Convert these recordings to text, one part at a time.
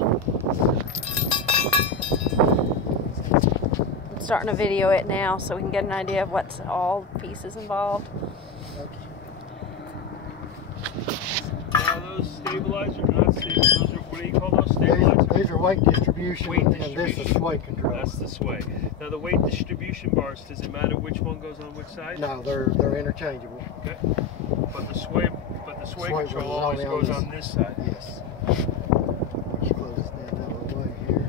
I'm starting to video it now so we can get an idea of what's all the pieces involved. Now those stabilizers are not stable. Those are, what do you call those stabilizers? These are weight distribution, weight and distribution. this is sway control. That's the sway. Now the weight distribution bars, does it matter which one goes on which side? No, they're interchangeable. Okay. But the sway control always goes on this side. Yes. Let's close this down out of the way here.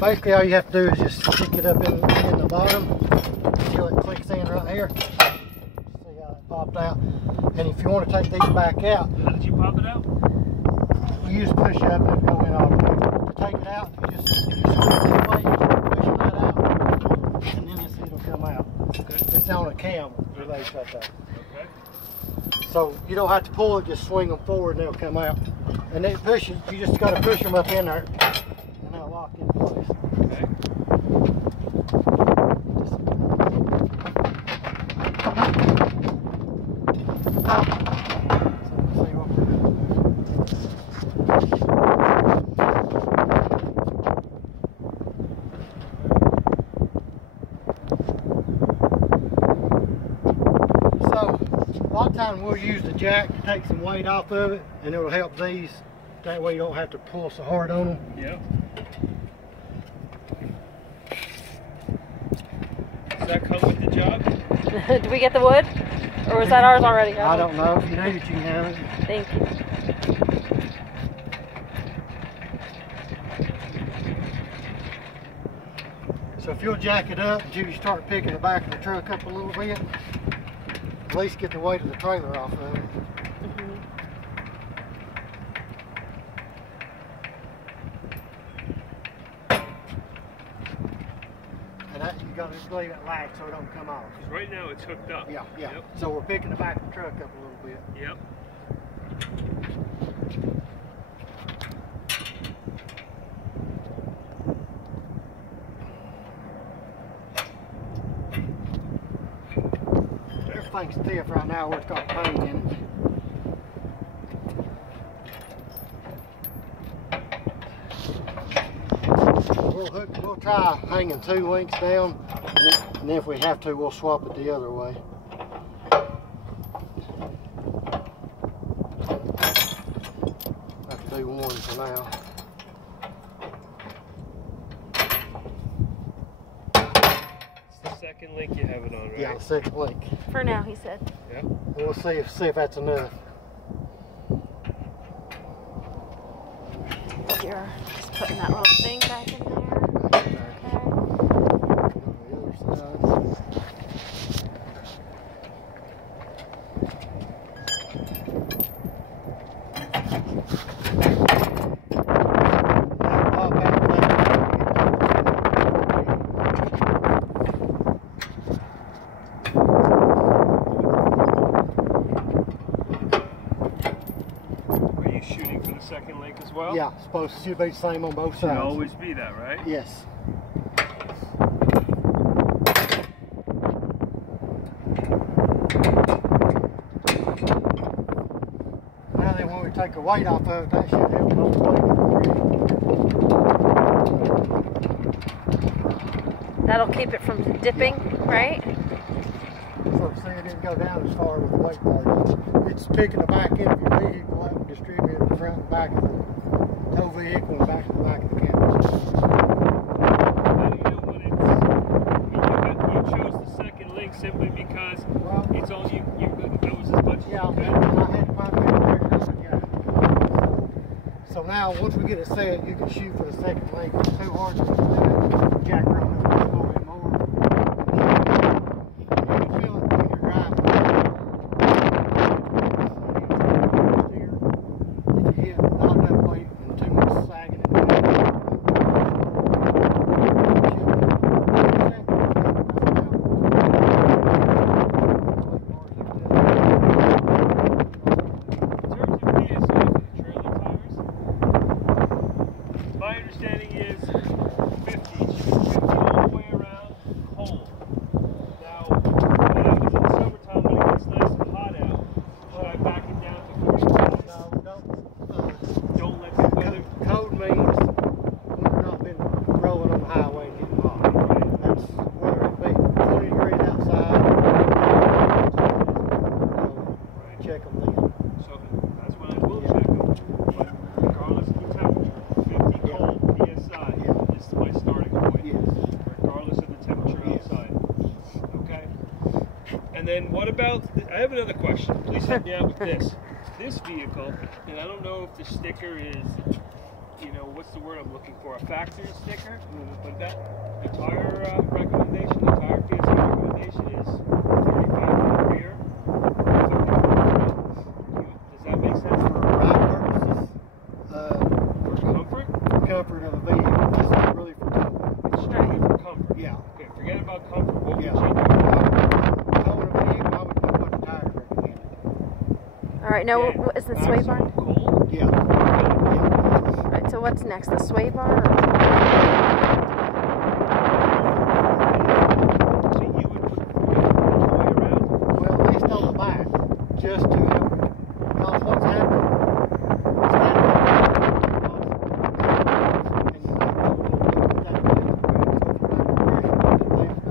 Basically, all you have to do is just stick it up in the bottom until it clicks in right here. See how it popped out. And if you want to take these back out, how did you pop it out? We use push up and it'll go in automatically. To take it out, if you swing it this way, you just push that out, and then it'll come out. Okay. It's on a cam release right there. Okay. So you don't have to pull it, just swing them forward and they'll come out. And then push it, you just got to push them up in there and they'll lock in place. Okay. A lot of times we'll use the jack to take some weight off of it, and it'll help these. That way you don't have to pull so hard on them. Yeah. Does that come with the job? Did we get the wood? Or was that ours already? I don't know. If you need it, you can have it. Thank you. So if you'll jack it up until you start picking the back of the truck up a little bit, at least get the weight of the trailer off of it. And that, you got to just leave it lag so it don't come off. Because right now it's hooked up. Yeah, yeah. Yep. So we're picking the back of the truck up a little bit. Yep. Everything's stiff right now where it's got paint in it. We'll try hanging 2 links down, and then if we have to, we'll swap it the other way. I have to do one for now. Second link you have it on, right? Yeah, the second link. For now, he said. Yeah. We'll see if that's enough. You're just putting that little thing back in there. Second link as well? Yeah, supposed to be the same on both sides. Should always be that, right? Yes. Now then, when we take the weight off of it, that should help it on the weight. That'll keep it from dipping, right? So see, it didn't go down as far with the weight bar. It's picking the back end of your vehicle up and distributing the front and back of the tow vehicle and back to the back of the canvas. How do you know when you chose the second link simply because it's all you that was as much as yeah, you could? I had to find so now once we get it set, you can shoot for the second link. It's too hard to do it. Jack run up a little bit more. You can feel it when you're driving. If you hit not enough weight and too much sagging in the back. My understanding is 50 what about, I have another question. Please help me out with this. This vehicle, and I don't know if the sticker is, you know, what's the word I'm looking for? A factory sticker? But that, the tire recommendation, the tire PSI recommendation is 35 in the rear, 30 in the front. Does that make sense? For ride purposes, For comfort? comfort of the vehicle. It's not really for towing. It's strictly for comfort. Yeah. Okay, forget about comfort. What would Yeah. you do? Towing a vehicle, I would go what the tire recommended. All right, now what is the sway bar? Cold? Yeah. All right, so what's next? The sway bar? Or? So you would put the way around? Well, at least on the back, just to help. Because what's happening, it's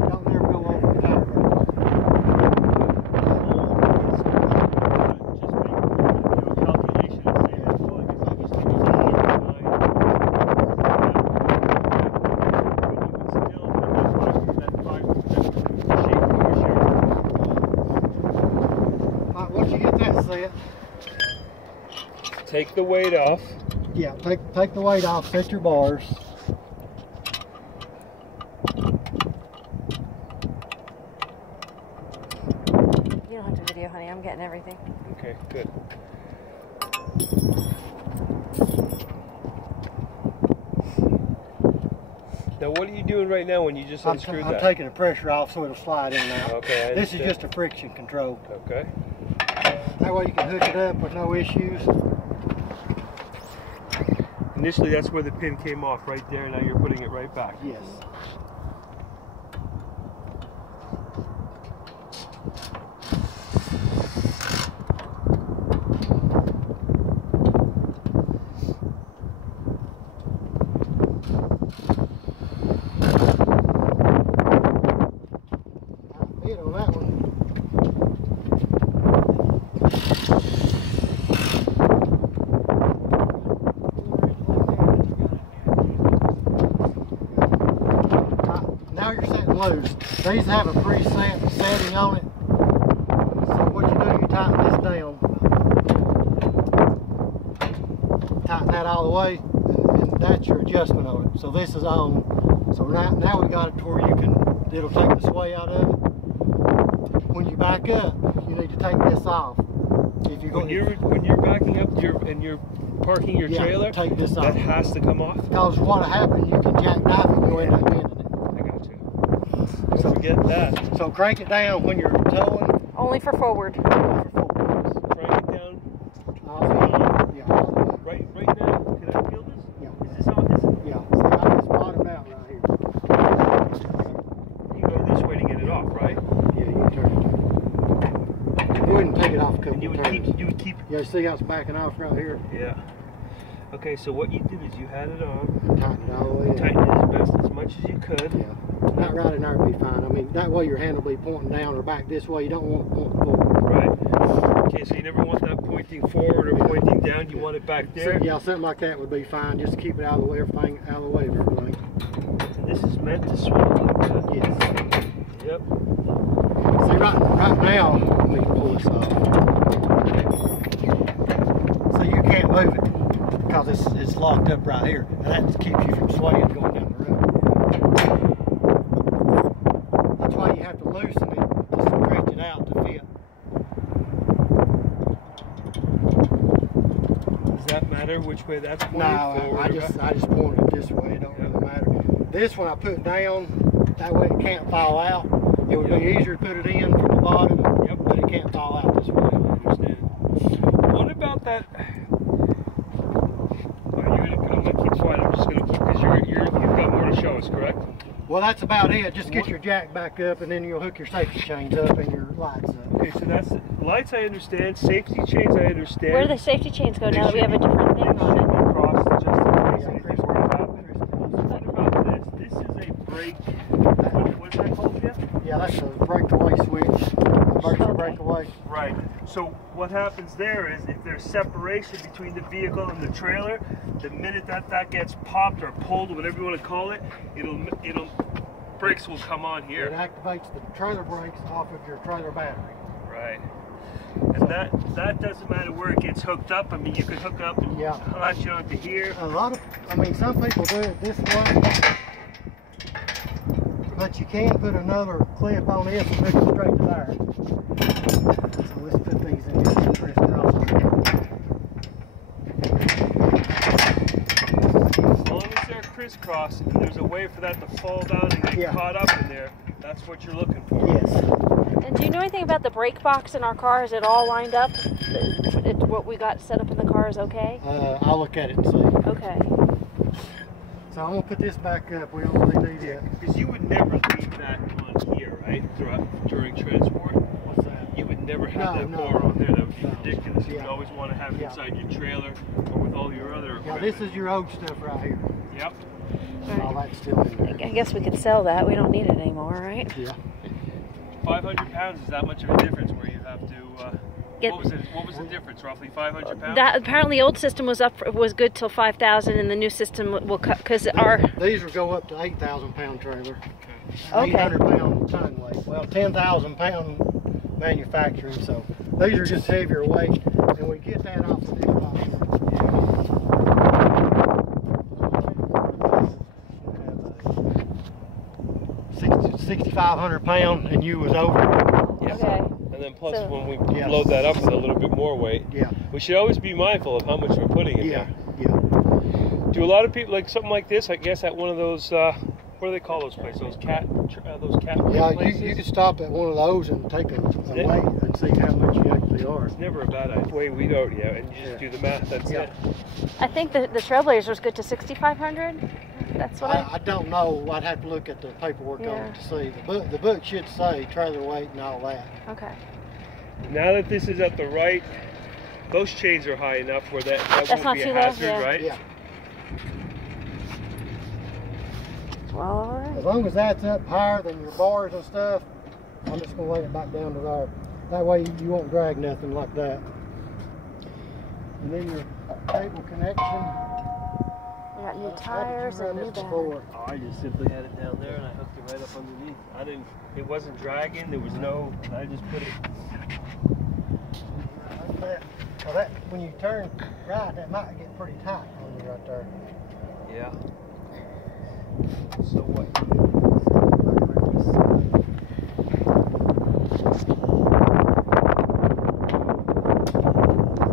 don't never go over the tire. Once you get that set, Take the weight off. yeah, take the weight off, set your bars. You don't have to video, honey. I'm getting everything. Okay, good. Now, what are you doing right now when you just unscrewed I'm that? taking the pressure off so it'll slide in and out. Okay, I This is understand. just a friction control. Okay. That way you can hook it up with no issues. Initially, that's where the pin came off, right there. Now you're putting it right back. Yes. Hit on that one. Now you're setting loose. These have a preset setting on it. So what you do, you tighten this down. Tighten that all the way, and that's your adjustment on it. So this is on. So now we got it to where you can, it'll take the sway out of it. When you back up, you need to take this off. If you go, When you're backing up and you're parking your Yeah, trailer, take this that off. has to come off. Because what'll happen, you can jackknife it and you'll end up bending it. I got you. Don't forget that. So crank it down when you're towing. Only for forward. Crank it down. Yeah. Right now. Can I feel this? Yeah. Is this on? Yeah. So I just bottomed out right here. You go this way to get it off, right? Yeah, you can turn it. Go ahead and take it off a couple And you of would turns. keep. Yeah, see how it's backing off right here? Yeah. Okay, so what you did is you had it on, Tighten it all the way in. tightened it as much as you could. Yeah. That right in there would be fine. I mean, that way your hand will be pointing down or back this way. You don't want it pointing forward. Right. Okay, so you never want that pointing forward or pointing down. You want it back So, there. yeah, something like that would be fine. Just to keep it out of the way, everything out of the way of everything. And this is meant to swing like that. Yes. Yep. See, right now, let me pull this off. So you can't move it because it's locked up right here. And that keeps you from swaying going down the road. That's why you have to loosen it to stretch it out to fit. Does that matter which way that's pointed? No, forward I or just back? pointed it this way. It don't really matter. This one I put down, that way it can't fall out. It would be easier to put it in from the bottom, but it can't fall out this way. I understand. What about that? I'm gonna keep quiet. I'm just gonna keep because you've got more to show us, correct? Well, that's about it. Just get your jack back up, and then you'll hook your safety chains up and your lights up. Okay, so that's lights. I understand. Safety chains. I understand. Where do the safety chains go They now that we should have a different thing on it? Crossed just in case Yeah, anything were to happen. What about this? This is a brake. What's that called again? Yeah, that's a breakaway switch. Emergency Okay. breakaway. Right. So what happens there is if there's separation between the vehicle and the trailer, the minute that gets popped or pulled, whatever you want to call it, it'll brakes will come on It here. activates the trailer brakes off of your trailer battery. Right. And that doesn't matter where it gets hooked up. I mean, you could hook up and latch it onto here. A lot of, I mean, some people do it this way, but you can put another clip on this and hook it straight to there. So let's put these in here and crisscross. As long as they're crisscross and there's a way for that to fall down and get caught up in there, that's what you're looking for. Yes. And do you know anything about the brake box in our car? Is it all lined up? What we got set up in the car is okay? I'll look at it and see. Okay. So I'm going to put this back up. We don't really need it. Because you would never leave that on here, right? During transport? What's that? You would never have that bar on there. That would be ridiculous. You would always want to have it inside your trailer or with all your other equipment. Yeah, this is your old stuff right here. Yep. All that's still in there. I guess we could sell that. We don't need it anymore, right? Yeah. 500 pounds is that much of a difference where you have to. What was the difference? Roughly 500 pounds. That apparently the old system was good till 5,000, and the new system will cut because these will go up to 8,000 pound trailer. Okay. 800 pound ton weight. Well, 10,000 pound manufacturing. So these are just heavier weight, and we get that off of this box. 6,500 pound, and you was over. Yep. Okay. And then plus when we load that up with a little bit more weight, we should always be mindful of how much we're putting in there. Do a lot of people like something like this? I guess at one of those, what do they call those places? Those cat places? you can stop at one of those and take a weight and see how much you actually are. It's never a bad idea. Wait, we don't, and you just do the math. That's it. I think the Trailblazer's good to 6,500. That's what I don't know. I'd have to look at the paperwork on it to see. The book should say trailer weight and all that. Okay. Now that this is at the right, those chains are high enough where that won't be a hazard, right? Yeah. Well, all right. As long as that's up higher than your bars and stuff, I'm just going to lay it back down to there. That way you won't drag nothing like that. And then your cable connection. We got new tires and new battery. Oh, I just simply had it down there and I hooked it right up underneath. It wasn't dragging, there was no, I just put it. Well, that, when you turn right, that might get pretty tight on you right there. Yeah. So what?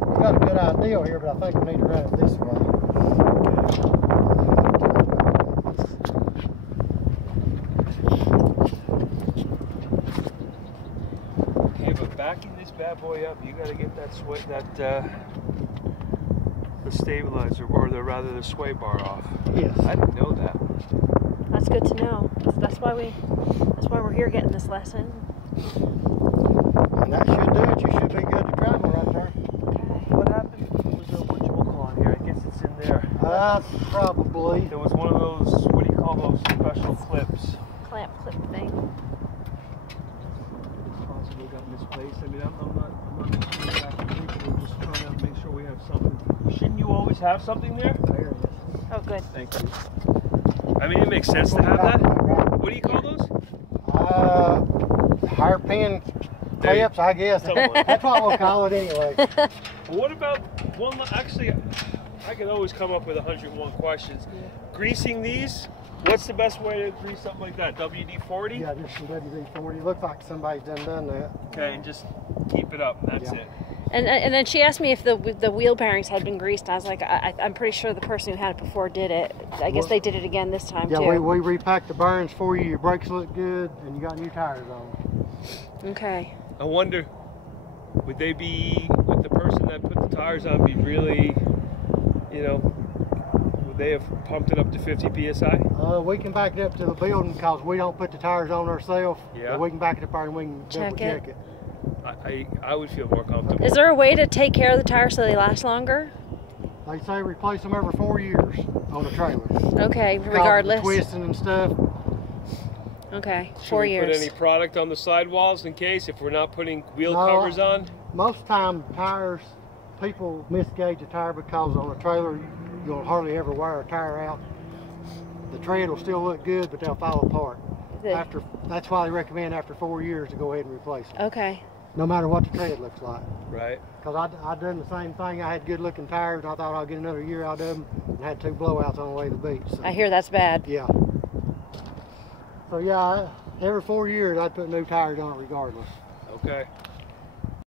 We got a good idea here, but I think we need to run it this way. Okay, but backing this bad boy up, you got to get that the stabilizer, or rather the sway bar off. Yes. I didn't know that. That's good to know. That's why we're here getting this lesson. And that should do it. You should be good to travel right there. Okay. What happened? Was there what you call on here? I guess it's in there. Probably. There was one of those, what do you call those special clips? Clamp clip thing. Possibly got misplaced. I mean, I'm not sure exactly. We're just trying to make sure we have something. Shouldn't you always have something there? There it is. Oh, good. Thank you. I mean, it makes sense to have that. What do you call those? Hairpin clips, I guess. That's what we'll call it anyway. What about one? Actually, I can always come up with 101 questions. Greasing these, what's the best way to grease something like that? WD-40? Yeah, just some WD-40. Looks like somebody's done that. Okay, and just keep it up, and that's it. And then she asked me if the wheel bearings had been greased, and I was like, I'm pretty sure the person who had it before did it. I guess they did it again this time, too. Yeah, we repacked the bearings for you. Your brakes look good, and you got new tires on. Okay. I wonder, would the person that put the tires on be really, would they have pumped it up to 50 PSI? We can back it up to the building because we don't put the tires on ourselves. Yeah. But we can back it up there and we can double check it. I would feel more comfortable. Is there a way to take care of the tires so they last longer? They say replace them every 4 years on the trailer. Okay, regardless. Twisting and stuff. Okay, Should 4 we years. put any product on the sidewalls in case if we're not putting wheel covers on? Most time tires, people misgauge a tire because on a trailer you'll hardly ever wear a tire out. The tread will still look good, but they'll fall apart. That's why they recommend after 4 years to go ahead and replace them. Okay. no matter what the tread looks like. Right. Because I done the same thing. I had good looking tires, and I thought I'd get another year out of them, and had 2 blowouts on the way to the beach. So, I hear that's bad. yeah. So yeah, every 4 years I'd put new tires on it regardless. Okay.